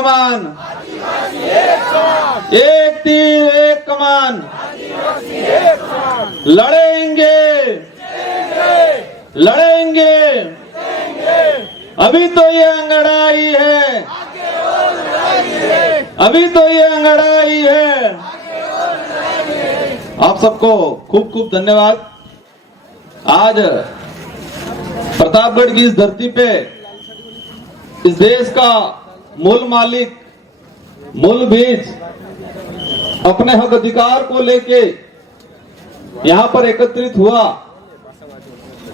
कमान, एक तीर एक कमान, लड़ेंगे लड़ेंगे, अभी तो ये अंगड़ाई है, अभी तो ये अंगड़ाई है। आप सबको खूब खूब धन्यवाद। आज प्रतापगढ़ की इस धरती पे इस देश का मूल मालिक, मूल बीज अपने हक अधिकार को लेके यहाँ पर एकत्रित हुआ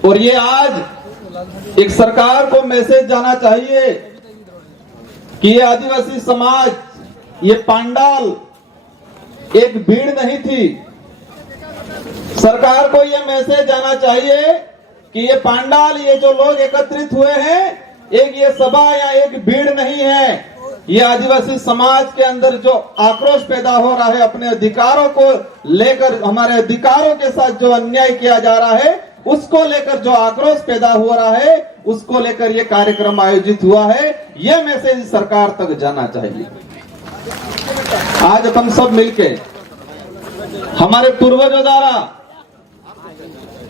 और ये आज एक सरकार को मैसेज जाना चाहिए कि ये आदिवासी समाज, ये पांडाल एक भीड़ नहीं थी। सरकार को ये मैसेज जाना चाहिए कि ये पांडाल, ये जो लोग एकत्रित हुए हैं, एक ये सभा या एक भीड़ नहीं है। ये आदिवासी समाज के अंदर जो आक्रोश पैदा हो रहा है, अपने अधिकारों को लेकर, हमारे अधिकारों के साथ जो अन्याय किया जा रहा है उसको लेकर जो आक्रोश पैदा हो रहा है, उसको लेकर ये कार्यक्रम आयोजित हुआ है। ये मैसेज सरकार तक जाना चाहिए। आज अपन सब मिलके हमारे पूर्वजों द्वारा,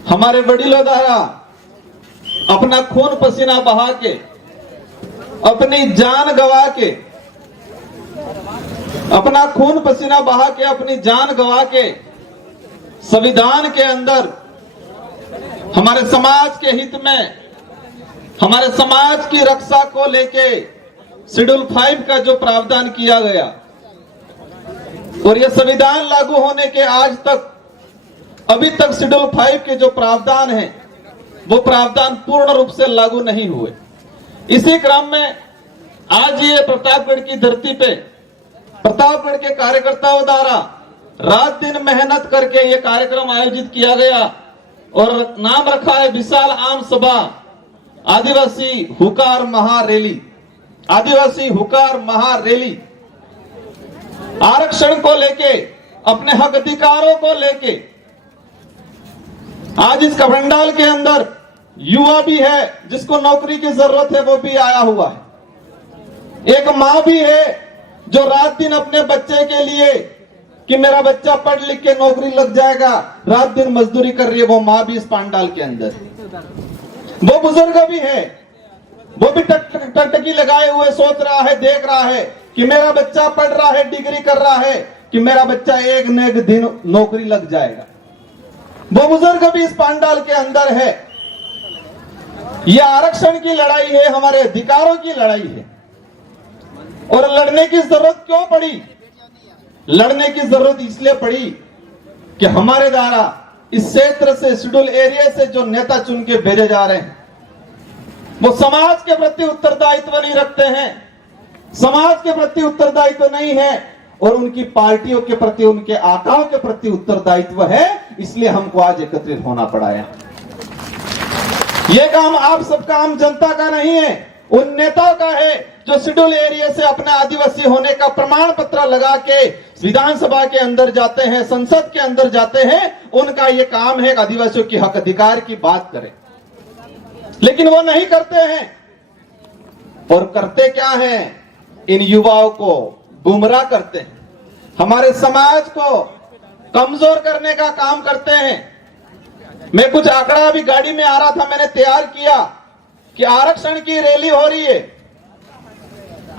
हमारे वडीलों द्वारा अपना खून पसीना बहा के, अपनी जान गवा के, अपना खून पसीना बहा के, अपनी जान गवा के संविधान के अंदर हमारे समाज के हित में, हमारे समाज की रक्षा को लेके शेड्यूल 5 का जो प्रावधान किया गया और ये संविधान लागू होने के आज तक, अभी तक शेड्यूल 5 के जो प्रावधान है वो प्रावधान पूर्ण रूप से लागू नहीं हुए। इसी क्रम में आज ये प्रतापगढ़ की धरती पे प्रतापगढ़ के कार्यकर्ताओं द्वारा रात दिन मेहनत करके ये कार्यक्रम आयोजित किया गया और नाम रखा है विशाल आम सभा आदिवासी हुकार महारैली। आदिवासी हुकार महारैली आरक्षण को लेके, अपने हक अधिकारों को लेके आज इस कमंडाल के अंदर युवा भी है जिसको नौकरी की जरूरत है, वो भी आया हुआ है। एक माँ भी है जो रात दिन अपने बच्चे के लिए कि मेरा बच्चा पढ़ लिख के नौकरी लग जाएगा, रात दिन मजदूरी कर रही है। वो माँ भी इस पांडाल के अंदर है। वो बुजुर्ग भी है, वो भी टकटकी लगाए हुए सोच रहा है, देख रहा है कि मेरा बच्चा पढ़ रहा है, डिग्री कर रहा है, कि मेरा बच्चा एक न एक दिन नौकरी लग जाएगा। वो बुजुर्ग भी इस पांडाल के अंदर है। यह आरक्षण की लड़ाई है, हमारे अधिकारों की लड़ाई है। और लड़ने की जरूरत क्यों पड़ी? लड़ने की जरूरत इसलिए पड़ी कि हमारे द्वारा इस क्षेत्र से, शेड्यूल एरिया से जो नेता चुन के भेजे जा रहे हैं वो समाज के प्रति उत्तरदायित्व नहीं रखते हैं, समाज के प्रति उत्तरदायित्व नहीं है और उनकी पार्टियों के प्रति, उनके आकाओं के प्रति उत्तरदायित्व है। इसलिए हमको आज एकत्रित होना पड़ा है। यह काम आप सबका, आम जनता का नहीं है, उन नेताओं का है जो शेड्यूल एरिया से अपने आदिवासी होने का प्रमाण पत्र लगा के विधानसभा के अंदर जाते हैं, संसद के अंदर जाते हैं। उनका यह काम है आदिवासियों की हक अधिकार की बात करें, लेकिन वो नहीं करते हैं। और करते क्या है? इन युवाओं को गुमराह करते हैं, हमारे समाज को कमजोर करने का काम करते हैं। मैं कुछ आंकड़ा अभी गाड़ी में आ रहा था, मैंने तैयार किया कि आरक्षण की रैली हो रही है।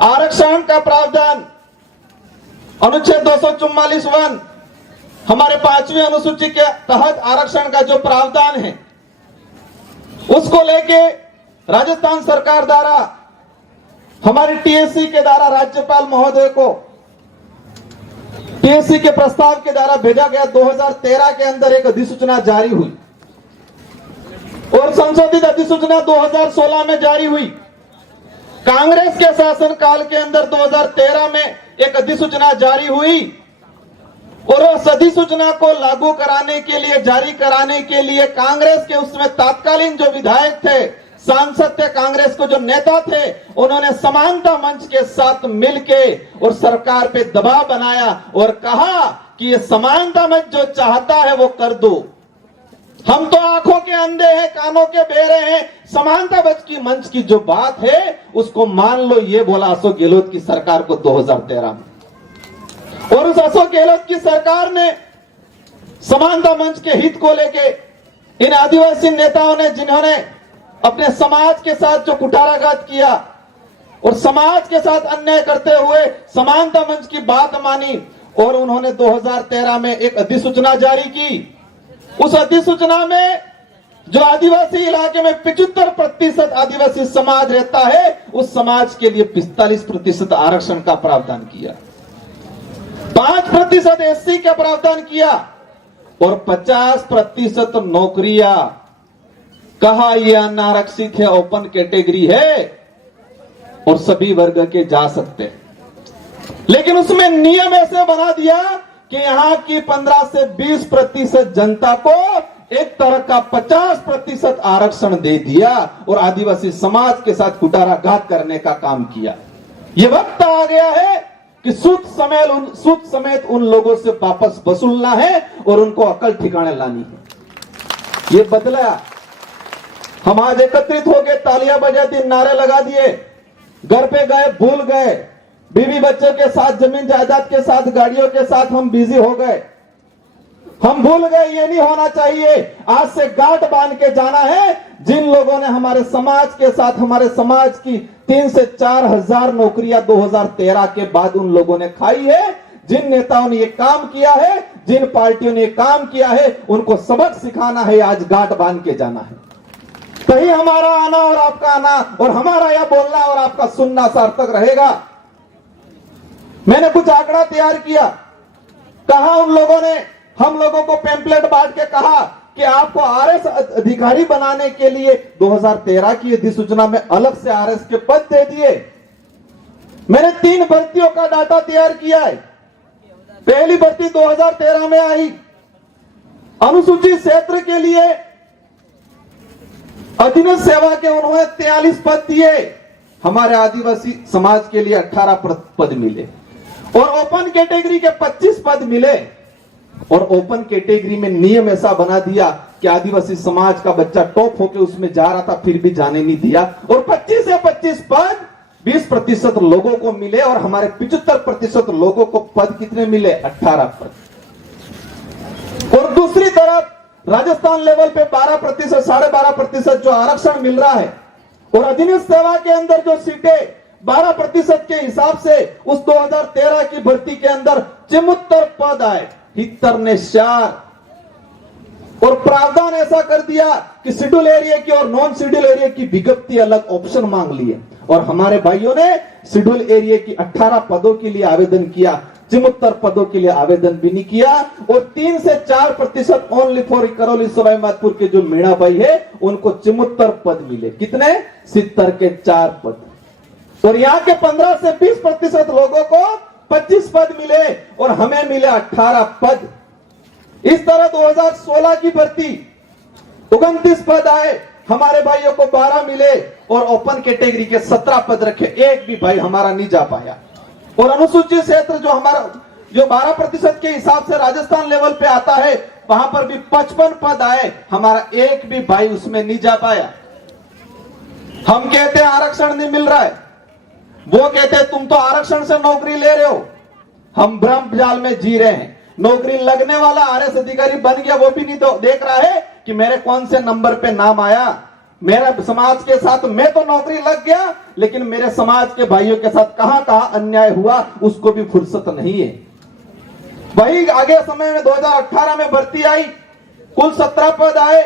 आरक्षण का प्रावधान अनुच्छेद 244(1) हमारे 5वीं अनुसूची के तहत आरक्षण का जो प्रावधान है उसको लेके राजस्थान सरकार द्वारा, हमारी टीएससी के द्वारा राज्यपाल महोदय को टीएससी के प्रस्ताव के द्वारा भेजा गया। 2013 के अंदर एक अधिसूचना जारी हुई और संशोधित अधिसूचना 2016 में जारी हुई। कांग्रेस के शासनकाल के अंदर 2013 में एक अधिसूचना जारी हुई और उस अधिसूचना को लागू कराने के लिए, जारी कराने के लिए कांग्रेस के उसमें तात्कालीन जो विधायक थे, सांसद थे, कांग्रेस को जो नेता थे, उन्होंने समानता मंच के साथ मिलके और सरकार पे दबाव बनाया और कहा कि ये समानता मंच जो चाहता है वो कर दो। हम तो आंखों के अंधे हैं, कानों के बहरे हैं। समानता मंच की जो बात है उसको मान लो, ये बोला अशोक गहलोत की सरकार को 2013 में। और उस अशोक गहलोत की सरकार ने समानता मंच के हित को लेके इन आदिवासी नेताओं ने, जिन्होंने अपने समाज के साथ जो कुठाराघात किया और समाज के साथ अन्याय करते हुए समानता मंच की बात मानी, और उन्होंने 2013 में एक अधिसूचना जारी की। उस अधिसूचना में जो आदिवासी इलाके में 75% आदिवासी समाज रहता है, उस समाज के लिए 45% आरक्षण का प्रावधान किया, 5% एससी का प्रावधान किया और 50% नौकरियां। कहा यह अनारक्षित है, ओपन कैटेगरी है और सभी वर्ग के जा सकते हैं। लेकिन उसमें नियम ऐसे बना दिया कि यहां की 15 से 20% जनता को एक तरह का 50% आरक्षण दे दिया और आदिवासी समाज के साथ कुठाराघात करने का काम किया। यह वक्त आ गया है कि सूद समेत उन लोगों से वापस वसूलना है और उनको अकल ठिकाने लानी है। ये बदला। हम आज एकत्रित हो गए, तालियां बजा दी, नारे लगा दिए, घर पे गए, भूल गए, बीवी बच्चों के साथ, जमीन जायदाद के साथ, गाड़ियों के साथ हम बिजी हो गए। हम भूल गए, ये नहीं होना चाहिए। आज से गांठ बांध के जाना है। जिन लोगों ने हमारे समाज के साथ, हमारे समाज की 3 से 4 हजार नौकरियां 2013 के बाद उन लोगों ने खाई है, जिन नेताओं ने ये काम किया है, जिन पार्टियों ने ये काम किया है, उनको सबक सिखाना है। आज गांठ बांध के जाना है, तभी हमारा आना और आपका आना और हमारा यह बोलना और आपका सुनना सार्थक रहेगा। मैंने कुछ आंकड़ा तैयार किया। कहा उन लोगों ने, हम लोगों को पैम्पलेट बांट के कहा कि आपको आरएस अधिकारी बनाने के लिए 2013 की अधिसूचना में अलग से आरएस के पद दे दिए। मैंने 3 भर्तियों का डाटा तैयार किया है। पहली भर्ती 2013 में आई, अनुसूचित क्षेत्र के लिए अधीनस्थ सेवा के उन्होंने 43 पद दिए। हमारे आदिवासी समाज के लिए 18 पद मिले और ओपन कैटेगरी के 25 पद मिले। और ओपन कैटेगरी में नियम ऐसा बना दिया कि आदिवासी समाज का बच्चा टॉप होकर उसमें जा रहा था, फिर भी जाने नहीं दिया। और 25 से 25 पद 20% लोगों को मिले और हमारे 75% लोगों को पद कितने मिले? 18 पद। और दूसरी तरफ राजस्थान लेवल पे 12%, 12.5% जो आरक्षण मिल रहा है और अधीनस्थ सेवा के अंदर जो सीटें 12% के हिसाब से उस 2013 की भर्ती के अंदर 74 पद आए, 73 ने 4। और प्रावधान ऐसा कर दिया कि शेड्यूल एरिया की और नॉन शेड्यूल एरिया की विज्ञप्ति अलग ऑप्शन मांग लिए और हमारे भाइयों ने शेड्यूल एरिया की 18 पदों के लिए आवेदन किया, 74 पदों के लिए आवेदन भी नहीं किया। और 3 से 4% ओनली फॉर करौली सवाई माधोपुर के जो मीणा भाई है उनको 74 पद मिले। कितने? 70 के 4 पद। और यहां के 15 से 20% लोगों को 25 पद मिले और हमें मिले 18 पद। इस तरह 2016 की भर्ती 29 पद आए, हमारे भाइयों को 12 मिले और ओपन कैटेगरी के 17 पद रखे, एक भी भाई हमारा नहीं जा पाया। और अनुसूचित क्षेत्र जो हमारा 12% के हिसाब से राजस्थान लेवल पे आता है, वहां पर भी 55 पद आए, हमारा एक भी भाई उसमें नहीं जा पाया। हम कहते हैं आरक्षण नहीं मिल रहा है, वो कहते हैं तुम तो आरक्षण से नौकरी ले रहे हो। हम भ्रम जाल में जी रहे हैं। नौकरी लगने वाला आरएस अधिकारी बन गया, वो भी नहीं तो देख रहा है कि मेरे कौन से नंबर पे नाम आया। मेरा समाज के साथ मैं तो नौकरी लग गया, लेकिन मेरे समाज के भाइयों के साथ कहां कहां अन्याय हुआ उसको भी फुर्सत नहीं है। वही आगे समय में 2018 में भर्ती आई, कुल 17 पद आए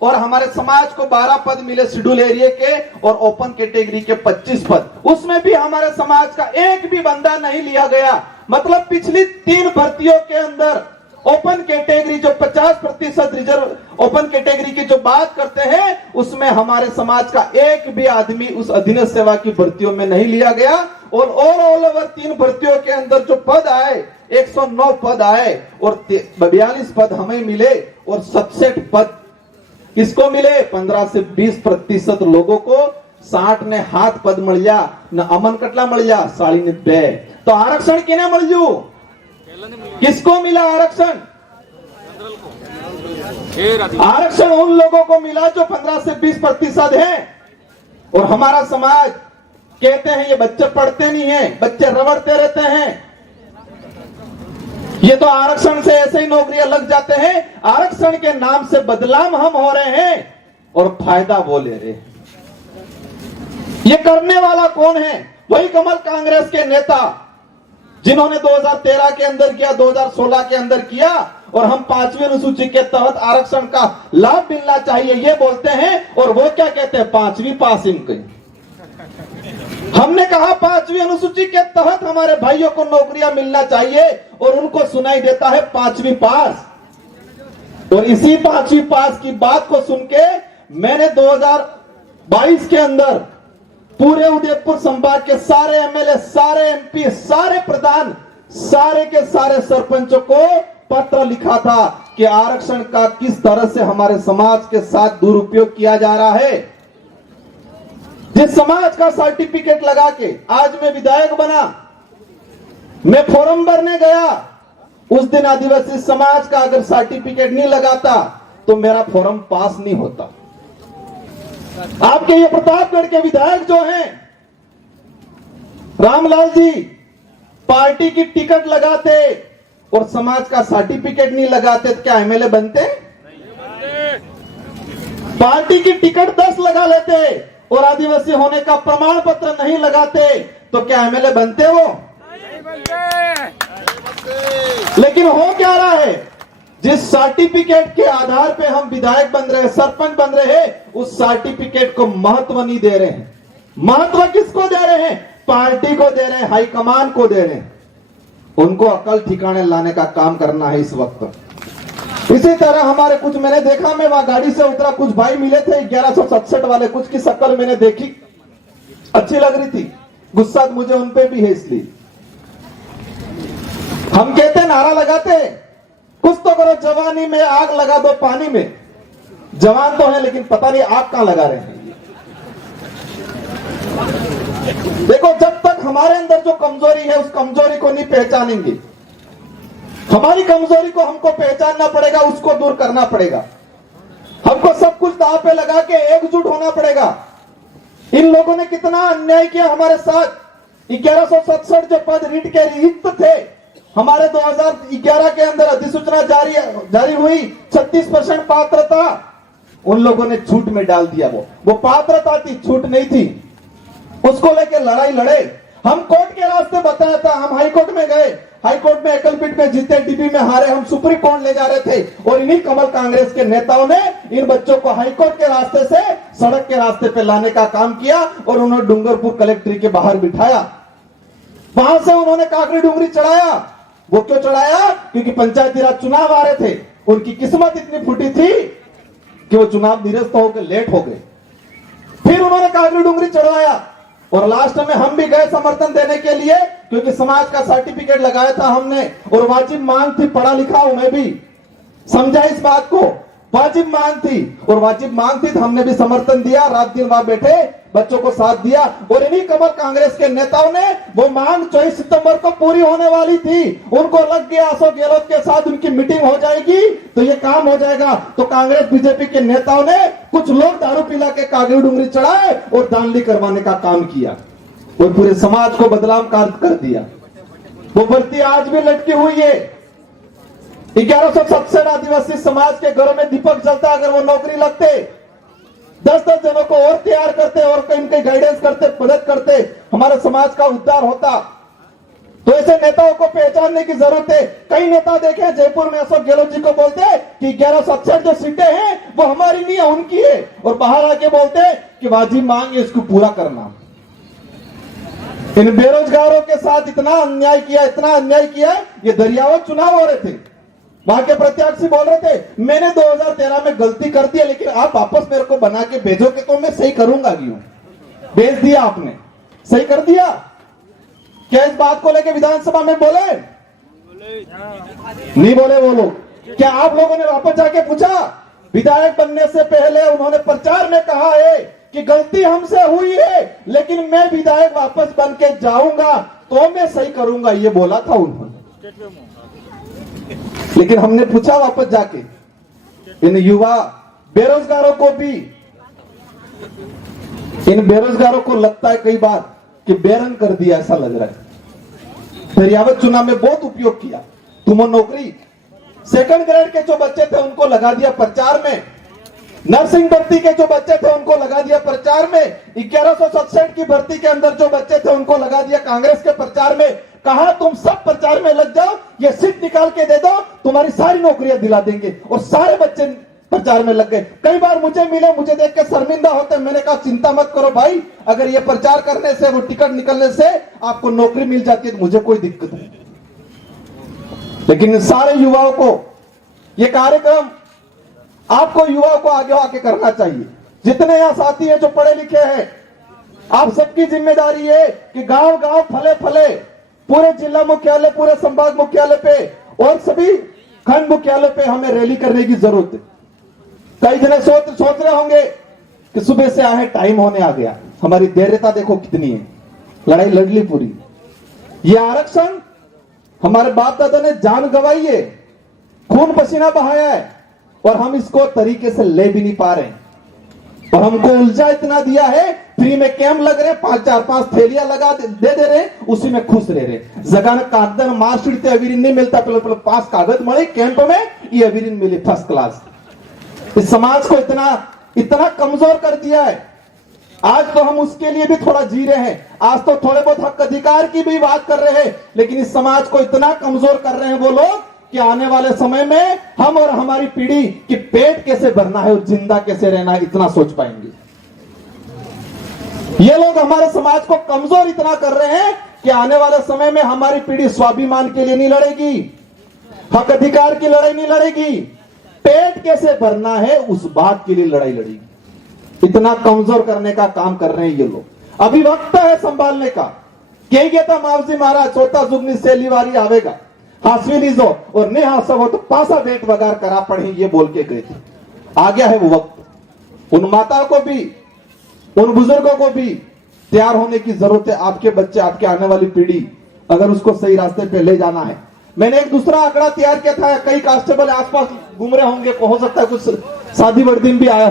और हमारे समाज को 12 पद मिले शेड्यूल एरिया के और ओपन कैटेगरी के 25 पद। उसमें भी हमारे समाज का एक भी बंदा नहीं लिया गया। मतलब पिछली 3 भर्तियों के अंदर ओपन कैटेगरी जो 50% रिजर्व ओपन कैटेगरी की जो बात करते हैं, उसमें हमारे समाज का एक भी आदमी उस अधीनस्थ सेवा की भर्तियों में नहीं लिया गया। और ऑल ओवर 3 भर्तियों के अंदर जो पद आए 109 पद आए और 42 पद हमें मिले और 67 पद किसको मिले? 15 से 20% लोगों को 60 ने हाथ पद मळ जा न अमन कटला मळ जा 2.5। तो आरक्षण किने मळ्યું? किसको मिला आरक्षण? आरक्षण उन लोगों को मिला जो 15 से 20% है। और हमारा समाज कहते हैं ये बच्चे पढ़ते नहीं हैं, बच्चे रगड़ते रहते हैं, ये तो आरक्षण से ऐसे ही नौकरियां लग जाते हैं। आरक्षण के नाम से बदनाम हम हो रहे हैं और फायदा वो ले रहे हैं। ये करने वाला कौन है? वही कमल कांग्रेस के नेता जिन्होंने 2013 के अंदर किया, 2016 के अंदर किया, और हम 5वीं अनुसूची के तहत आरक्षण का लाभ मिलना चाहिए ये बोलते हैं, और वो क्या कहते हैं? 5वीं पासिंग की। हमने कहा 5वीं अनुसूची के तहत हमारे भाइयों को नौकरियां मिलना चाहिए, और उनको सुनाई देता है 5वीं पास। और इसी 5वीं पास की बात को सुन के मैंने 2022 के अंदर पूरे उदयपुर संभाग के सारे एमएलए, सारे एमपी, सारे प्रधान, सारे के सारे सरपंचों को पत्र लिखा था कि आरक्षण का किस तरह से हमारे समाज के साथ दुरुपयोग किया जा रहा है। जिस समाज का सर्टिफिकेट लगा के आज मैं विधायक बना, मैं फॉर्म भरने गया, उस दिन आदिवासी समाज का अगर सर्टिफिकेट नहीं लगाता तो मेरा फॉर्म पास नहीं होता। आपके ये प्रतापगढ़ के विधायक जो हैं रामलाल जी, पार्टी की टिकट लगाते और समाज का सर्टिफिकेट नहीं लगाते तो क्या एमएलए बनते? पार्टी की टिकट 10 लगा लेते और आदिवासी होने का प्रमाण पत्र नहीं लगाते तो क्या एमएलए बनते वो? नहीं बनते। लेकिन हो क्या रहा है? जिस सर्टिफिकेट के आधार पे हम विधायक बन रहे हैं, सरपंच बन रहे हैं, उस सर्टिफिकेट को महत्व नहीं दे रहे हैं। महत्व किसको दे रहे हैं? पार्टी को दे रहे हैं, हाईकमान को दे रहे हैं। उनको अकल ठिकाने लाने का काम करना है इस वक्त। इसी तरह हमारे कुछ, मैंने देखा, मैं वहां गाड़ी से उतरा, कुछ भाई मिले थे 1167 वाले, कुछ की शक्ल मैंने देखी, अच्छी लग रही थी, गुस्सा मुझे उनपे भी है। इसलिए हम कहते नारा लगाते, कुछ तो करो जवानी में, आग लगा दो पानी में। जवान तो है लेकिन पता नहीं आग कहां लगा रहे हैं। देखो, जब तक हमारे अंदर जो कमजोरी है उस कमजोरी को नहीं पहचानेंगे, हमारी कमजोरी को हमको पहचानना पड़ेगा, उसको दूर करना पड़ेगा। हमको सब कुछ दांव पे लगा के एकजुट होना पड़ेगा। इन लोगों ने कितना अन्याय किया हमारे साथ। 1167 जो पद रीट के रिक्त थे, हमारे 2011 के अंदर अधिसूचना जारी हुई, 36% पात्रता, उन लोगों ने छूट में डाल दिया। वो पात्रता थी, छूट नहीं थी। उसको लेके लड़ाई लड़े, हम कोर्ट के रास्ते बताया था, हम हाई कोर्ट में गए, हाई कोर्ट में एकलपीठ में जीते, डीबी में हारे, हम सुप्रीम कोर्ट ले जा रहे थे, और इन्हीं कमल कांग्रेस के नेताओं ने इन बच्चों को हाई कोर्ट के रास्ते से सड़क के रास्ते पे लाने का काम किया, और उन्होंने डूंगरपुर कलेक्ट्रेट के बाहर बिठाया। वहां से उन्होंने काकड़ी डूंगरी चढ़ाया। वो क्यों चढ़ाया? क्योंकि पंचायती राज चुनाव आ रहे थे। उनकी किस्मत इतनी फूटी थी कि वो चुनाव निरस्त होकर लेट हो गए। फिर उन्होंने काकड़ी डूंगरी चढ़वाया, और लास्ट में हम भी गए समर्थन देने के लिए, क्योंकि समाज का सर्टिफिकेट लगाया था हमने, और वाजिब मांग थी, पढ़ा लिखा हूं मैं भी, समझा इस बात को, वाजिब मांग थी, और वाजिब मांग थी तो हमने भी समर्थन दिया, रात दिन वहां बैठे, बच्चों को साथ दिया। और इन्हीं कमल कांग्रेस के नेताओं ने वो मांग 24 सितंबर को पूरी होने वाली थी, उनको लग गया अशोक गहलोत के साथ उनकी मीटिंग हो जाएगी तो ये काम हो जाएगा। तो कांग्रेस बीजेपी के नेताओं ने, कुछ लोग दारू पिला के कागड़ी डूंगरी चढ़ाए और दानली करवाने का काम किया, और पूरे समाज को बदनाम कर दिया। वो भर्ती आज भी लटकी हुई है। 1167 आदिवासी समाज के घरों में दीपक जलता, अगर वो नौकरी लगते, 10-10 जनों को और तैयार करते और इनके गाइडेंस करते, मदद करते, हमारे समाज का उद्धार होता। तो ऐसे नेताओं को पहचानने की जरूरत है। कई नेता देखे जयपुर में अशोक गहलोत जी को बोलते हैं कि 1167 जो सीटें हैं वो हमारी नहीं है, उनकी है, और बाहर आके बोलते हैं कि वाजिब मांग है, इसको पूरा करना। इन बेरोजगारों के साथ इतना अन्याय किया, इतना अन्याय किया। ये दरियावत चुनाव हो रहे थे, वहां के प्रत्याशी बोल रहे थे मैंने 2013 में गलती कर दी, लेकिन आप वापस मेरे को बना के भेजोगे तो मैं सही करूंगा। क्यों भेज दिया आपने? सही कर दिया क्या? इस बात को लेके विधानसभा में बोले नहीं बोले वो लोग? क्या आप लोगों ने वापस जाके पूछा? विधायक बनने से पहले उन्होंने प्रचार में कहा है कि गलती हमसे हुई है, लेकिन मैं विधायक वापस बन के जाऊंगा तो मैं सही करूंगा, ये बोला था उन्होंने। लेकिन हमने पूछा वापस जाके इन युवा बेरोजगारों को भी, इन बेरोजगारों को लगता है कई बार कि बेरंग कर दिया, ऐसा लग रहा है। फरियावत चुनाव में बहुत उपयोग किया, तुम नौकरी, सेकंड ग्रेड के जो बच्चे थे उनको लगा दिया प्रचार में, नर्सिंग भर्ती के जो बच्चे थे उनको लगा दिया प्रचार में, 1167 की भर्ती के अंदर जो बच्चे थे उनको लगा दिया कांग्रेस के प्रचार में। कहा तुम सब प्रचार में लग जाओ, ये सीट निकाल के दे दो, तुम्हारी सारी नौकरियां दिला देंगे। और सारे बच्चे प्रचार में लग गए। कई बार मुझे मिले, मुझे देख के शर्मिंदा होते, मैंने कहा चिंता मत करो भाई, अगर ये प्रचार करने से, वो टिकट निकलने से आपको नौकरी मिल जाती है तो मुझे कोई दिक्कत नहीं। लेकिन सारे युवाओं को ये कार्यक्रम, आपको युवाओं को आगे आके करना चाहिए। जितने यहां साथी हैं जो पढ़े लिखे हैं, आप सबकी जिम्मेदारी है कि गांव गांव फले फले, पूरे जिला मुख्यालय, पूरे संभाग मुख्यालय पे और सभी खंड मुख्यालय पे हमें रैली करने की जरूरत है। कई जने सोच रहे होंगे कि सुबह से आए, टाइम होने आ गया, हमारी धैर्यता देखो कितनी है, लड़ाई लड़ ली पूरी। ये आरक्षण हमारे बाप दादा ने जान गंवाई है, खून पसीना बहाया है, और हम इसको तरीके से ले भी नहीं पा रहे। और हमको उलझा इतना दिया है, फ्री में कैंप लग रहे, 5-4-5 थैलियां लगा दे रहे, उसी में खुश रह रहे। जगह कागदन मार्कशीट अविरीन नहीं मिलता, पहले 5 कागज मिले कैंप में, ये अविरीन मिली फर्स्ट क्लास। इस समाज को इतना कमजोर कर दिया है। आज तो हम उसके लिए भी थोड़ा जी रहे हैं, आज तो थोड़े बहुत हक अधिकार की भी बात कर रहे हैं, लेकिन इस समाज को इतना कमजोर कर रहे हैं वो लोग कि आने वाले समय में हम और हमारी पीढ़ी की पेट कैसे भरना है और जिंदा कैसे रहना है, इतना सोच पाएंगे। ये लोग हमारे समाज को कमजोर इतना कर रहे हैं कि आने वाले समय में हमारी पीढ़ी स्वाभिमान के लिए नहीं लड़ेगी, हक अधिकार की लड़ाई नहीं लड़ेगी, पेट कैसे भरना है उस बात के लिए लड़ाई लड़ेगी। इतना कमजोर करने का काम कर रहे हैं ये लोग। अभी वक्त है संभालने का। कह गया था मावजी महाराज, छोटा जुगनी सेलीवारी आवेगा, हासवी लीजो और नहीं हासव हो तो पासा वेट वगार करा पड़े, ये बोल के गए थे। आ गया है वो वक्त। उन माताओं को भी, उन बुजुर्गों को भी तैयार होने की जरूरत है। आपके बच्चे, आपके आने वाली पीढ़ी, अगर उसको सही रास्ते पे ले जाना है। मैंने एक दूसरा आंकड़ा तैयार किया था, कई कांस्टेबल आसपास घूम रहे होंगे, हो सकता है कुछ शादी बड़े दिन भी आया।